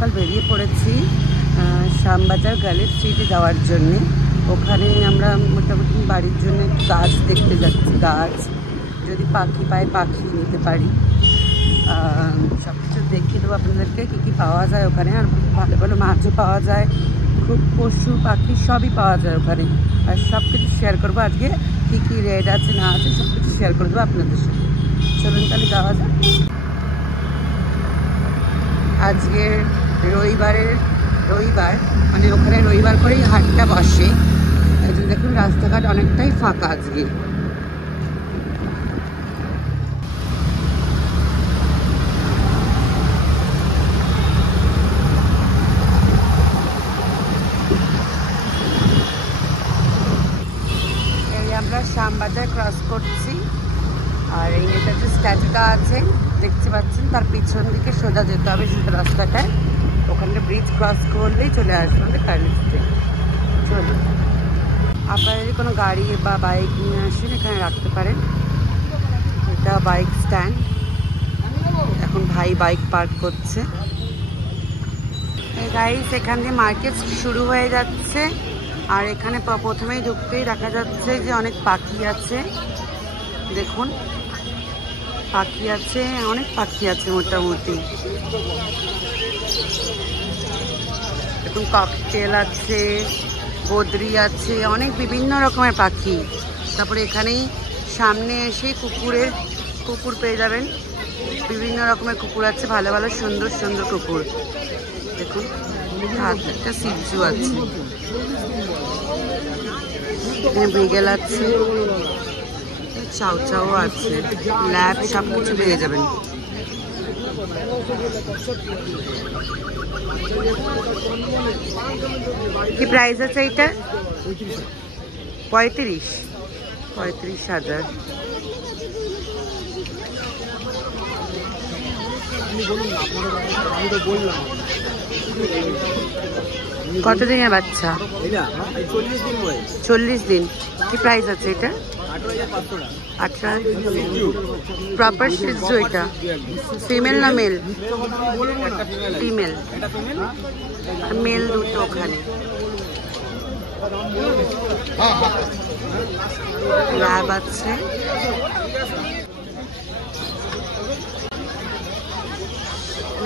সকাল বেরিয়ে পড়েছি শ্যামবাজার গ্যালি স্ট্রিটে যাওয়ার জন্যে। ওখানে আমরা মোটামুটি বাড়ির জন্য একটু গাছ দেখতে যাচ্ছি। গাছ যদি পাখি পাই পাখি নিতে পারি। সব কিছু দেখিয়ে দেবো আপনাদেরকে কী কী পাওয়া যায় ওখানে। আর ভালো ভালো মাছও পাওয়া যায়, খুব পশু পাখি সবই পাওয়া যায় ওখানে। আর সব কিছু শেয়ার করবো আজকে, কী কী রেট আছে না আছে সব কিছু শেয়ার করে দেবো আপনাদের সাথে। চলুন তাহলে যাওয়া যায়। আজকে রবিবার, মানে ওখানে রবিবার করেই হাটটা বসে। দেখুন রাস্তাঘাট অনেকটাই ফাঁকা আজকে। আমরা শ্যামবাজার ক্রস করছি। আর এই এটা যে স্ট্যাচুটা আছে দেখতে পাচ্ছেন, তার পিছন দিকে সোজা যেতে হবে সোজা রাস্তাটায়। ওখানে ব্রিজ ক্রস করলেই চলে আসবে আমাদের গ্যালি স্ট্রিট। চলুন, আপনারা যদি কোনো গাড়ি বা বাইক নিয়ে আসেন এখানে রাখতে পারেন। এটা বাইক স্ট্যান্ড। এখন ভাই বাইক পার্ক করছে। এই গাইস, এখান দিয়ে মার্কেট শুরু হয়ে যাচ্ছে। আর এখানে প্রথমেই ঢুকতেই দেখা যাচ্ছে যে অনেক পাখি আছে। দেখুন পাখি আছে, অনেক পাখি আছে মোটামুটি। দেখুন ককটেল আছে, বদ্রি আছে, অনেক বিভিন্ন রকমের পাখি। তারপরে এখানেই সামনে এসে কুকুর পেয়ে যাবেন। বিভিন্ন রকমের কুকুর আছে, ভালো ভালো সুন্দর সুন্দর কুকুর। দেখুন হাতে একটা সিজু আছে, এখানে ব্রিগেল আছে, চাউ চাউ আছে, ল্যাব সব কিছু পেয়ে যাবেন। কি প্রাইস আছে এটা? 35,000। কতদিনের বাচ্চা? 40 দিন। কি প্রাইস আছে এটা? 18,000। প্রপার শিজু এটা? ফিমেল না মেল? ফিমেল। মেল দুটো ওখানে। ল্যাব আছে,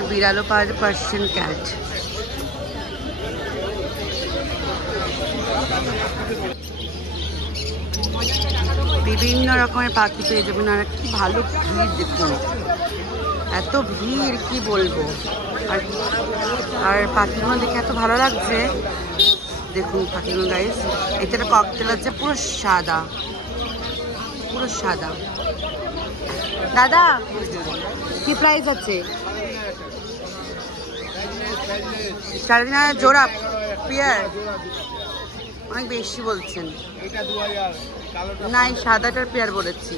বিড়ালও পাওয়া যায়, পার্সিয়ান ক্যাট। বিভিন্ন রকমের পাখি পেয়ে যাবেন। আর কি ভালো ভিড়, দেখুন এত ভিড় কি বলবো। আর পাখিগুলো দেখে এত ভালো লাগছে। দেখুন পাখিগুলো গাইস। এটা ককটেল আছে, পুরো সাদা, পুরো সাদা। দাদা কি প্রাইস আছে? 3,500 জোড়া পেয়ার? অনেক বেশি বলছেন। না, এই সাদাটার পেয়ার বলেছি।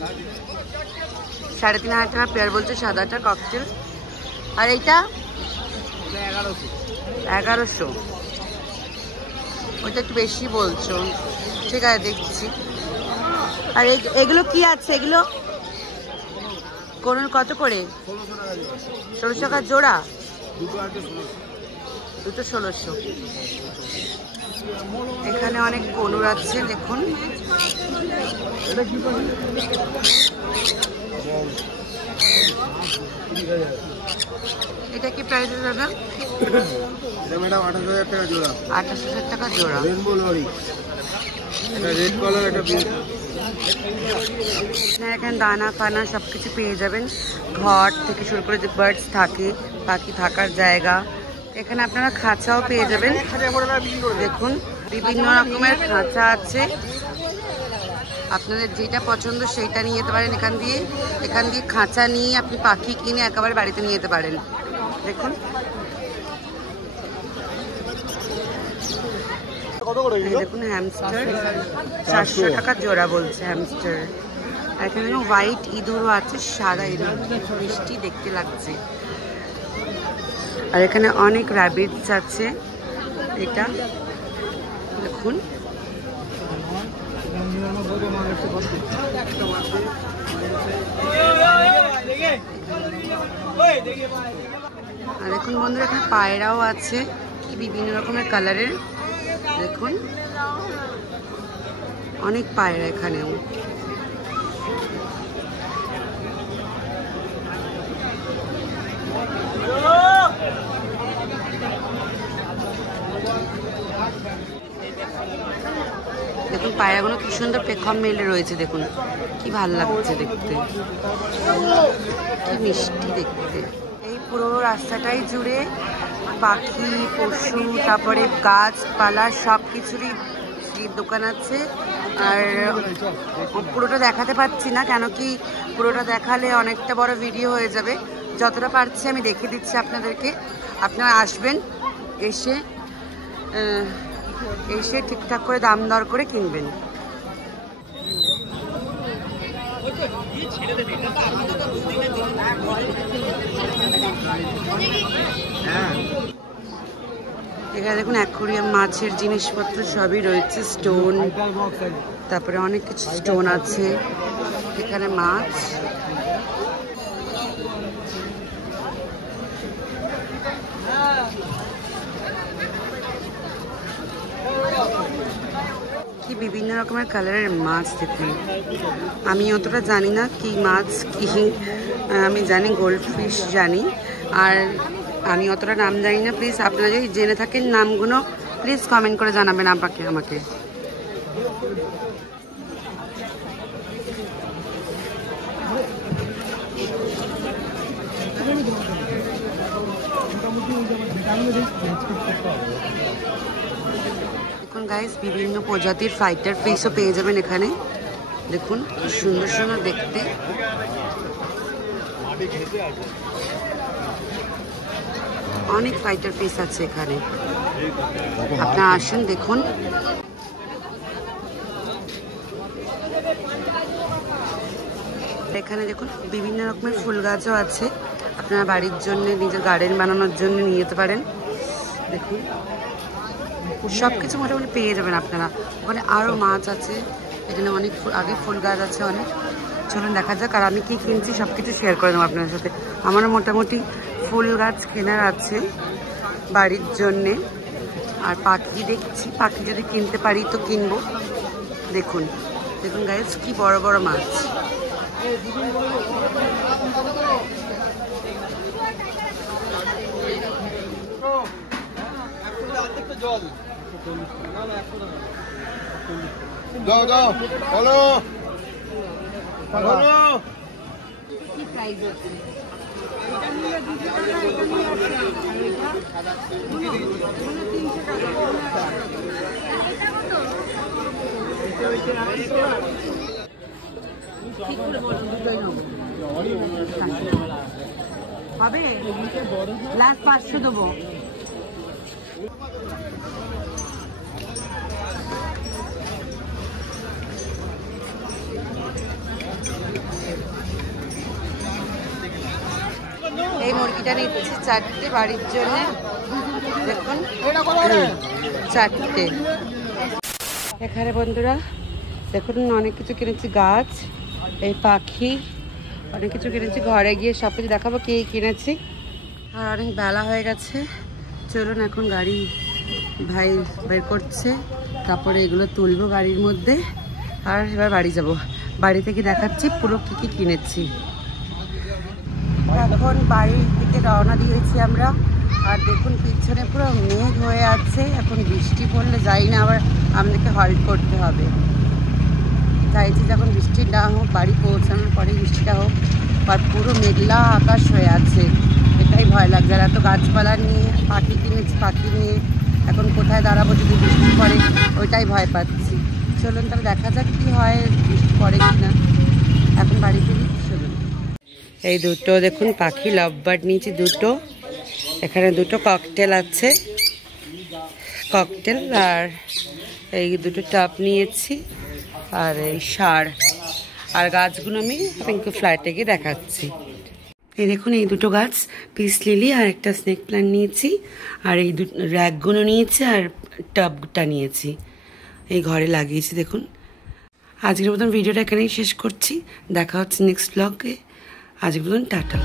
3,500 টাকা পেয়ার বলছে সাদাটা ককটেল। আর এইটা 1100। ওইটা একটু বেশি বলছো। ঠিক আছে, দেখছি। আর এগুলো কি আছে? এগুলো কোন কত করে? 1600 টাকা জোড়া? দুটো 1600। এখানে অনেক কনুর আছে, দেখুন। এটা কি প্রাইস দাদা? এটা ম্যাডাম 28,000 টাকা জোড়া। 28,000 টাকা জোড়া। রেনবো লরি, এটা রেড কালার, এটা এখানে দানা ফানা সবকিছু পেয়ে যাবেন। ঘর থেকে শুরু করে যে বার্ডস থাকে, পাখি থাকার জায়গা। এখানে আপনারা খাঁচাও পেয়ে যাবেন। দেখুন বিভিন্ন রকমের খাঁচা আছে। আপনাদের যেটা পছন্দ সেইটা নিয়ে যেতে পারেন। এখান দিয়ে খাঁচা নিয়ে আপনি পাখি কিনে একেবারে বাড়িতে নিয়ে যেতে পারেন। দেখুন দেখুন হ্যামস্টার 400 টাকা জোড়া বলছে হ্যামস্টার। আর এখানে হোয়াইট ইঁদুরও আছে, সাদা ইঁদুর, মিষ্টি দেখতে লাগছে। আর এখানে অনেক র্যাবিটস আছে। এটা দেখুন আর দেখুন বন্ধুরা এখানে পায়রাও আছে, কি বিভিন্ন রকমের কালারের। দেখুন অনেক পায়রা এখানেও। দেখুন পায়রাগুলো কি সুন্দর পেখম মেলে রয়েছে, দেখুন কি ভালো লাগছে দেখতে, কি মিষ্টি দেখতে। এই পুরো রাস্তাটাই জুড়ে পাখি, পশু, তারপরে গাছপালা সব কিছুরই দোকান আছে। আর পুরোটা দেখাতে পাচ্ছি না, কেন কি পুরোটা দেখালে অনেকটা বড় ভিডিও হয়ে যাবে। যতটা পারছি আমি দেখিয়ে দিচ্ছি আপনাদেরকে। আপনারা আসবেন, এসে ঠিকঠাক করে দাম দর করে কিনবেন। এখানে দেখুন অ্যাকোরিয়াম, মাছের জিনিসপত্র সবই রয়েছে, স্টোন, তারপরে অনেক কিছু স্টোন আছে। এখানে মাছ, কি বিভিন্ন রকমের কালারের মাছ দেখুন। আমি অতটা জানি না কি মাছ কি, আমি জানি গোল্ড ফিশ জানি, আর আমি অতটা নাম জানি না। প্লিজ আপনারা যদি জেনে থাকেন নামগুলো প্লিজ কমেন্ট করে জানাবেন আমাকে। দেখুন গাইস বিভিন্ন প্রজাতির ফাইটার ফিশও পেয়ে যাবেন এখানে। দেখুন কি সুন্দর সুন্দর দেখতে। অনেক ফাইটার ফিশ আছে এখানে, আপনারা আসেন দেখুন। এখানে দেখুন বিভিন্ন রকমের ফুল গাছও আছে, আপনারা বাড়ির জন্য, নিজের গার্ডেন বানানোর জন্য নিয়ে যেতে পারেন। দেখুন সব কিছু মোটামুটি পেয়ে যাবেন আপনারা। ওখানে আরও মাছ আছে, এখানে অনেক আগে ফুল গাছ আছে অনেক। চলুন দেখা যাক, আর আমি কি কিনছি সব কিছু শেয়ার করে দেবো আপনাদের সাথে। আমারও মোটামুটি ফুল গাছ কেনার আছে বাড়ির জন্যে। আর পাখি দেখছি, পাখি যদি কিনতে পারি তো কিনবো। দেখুন দেখুন গাইস কি বড় বড় মাছ। যাও বলো কি প্রাইস আছে? হবে লাস্ট 500 দেবো। এই মুরগিটা নিচ্ছি 4টে বাড়ির জন্য। দেখুন 4টে। এখানে বন্ধুরা দেখুন অনেক কিছু কিনেছি, গাছ, এই পাখি, অনেক কিছু কিনেছি। ঘরে গিয়ে সব কিছু দেখাবো কি কিনেছি। আর অনেক বেলা হয়ে গেছে, চলুন এখন গাড়ি ভাই বের করছে, তারপরে এগুলো তুলবো গাড়ির মধ্যে, আর এবার বাড়ি যাব। বাড়ি থেকে দেখাচ্ছি পুরো কী কী কিনেছি। এখন বাড়ির দিকে রওনা দিয়েছি আমরা। আর দেখুন পিছনে পুরো মেঘ হয়ে আছে, এখন বৃষ্টি পড়লে যাই না, আবার আমাদেরকে হল্ট করতে হবে। চাইছি যখন বৃষ্টি না হোক, বাড়ি পৌঁছানোর পরে বৃষ্টিটা হোক। আর পুরো মেঘলা আকাশ হয়ে আছে, এটাই ভয় লাগছে। আর এত গাছপালা নিয়ে, পাখি কিনেছি, পাখি নিয়ে এখন কোথায় দাঁড়াবো যদি বৃষ্টি পড়ে, ওইটাই ভয় পাচ্ছি। চলুন তাহলে দেখা যাক কী হয়, বৃষ্টি পড়ে কি না। এখন বাড়ি ফিরি, চলুন। এই দুটো দেখুন পাখি লাভ বার্ড নিয়েছি দুটো। এখানে দুটো ককটেল আছে, ককটেল। আর এই দুটো টাপ নিয়েছি, আর এই ষাঁড়। আর গাছগুলো আমি পিঙ্কু ফ্ল্যাটে গিয়ে দেখাচ্ছি। এই দেখুন এই দুটো গাছ, পিস লিলি আর একটা স্নেক প্ল্যান্ট নিয়েছি। আর এই র্যাকগুলো নিয়েছি, আর টাবটা নিয়েছি, এই ঘরে লাগিয়েছি। দেখুন আজকের মতন ভিডিওটা এখানেই শেষ করছি, দেখা হচ্ছে নেক্সট ব্লগে। আজকের মতন টাটা।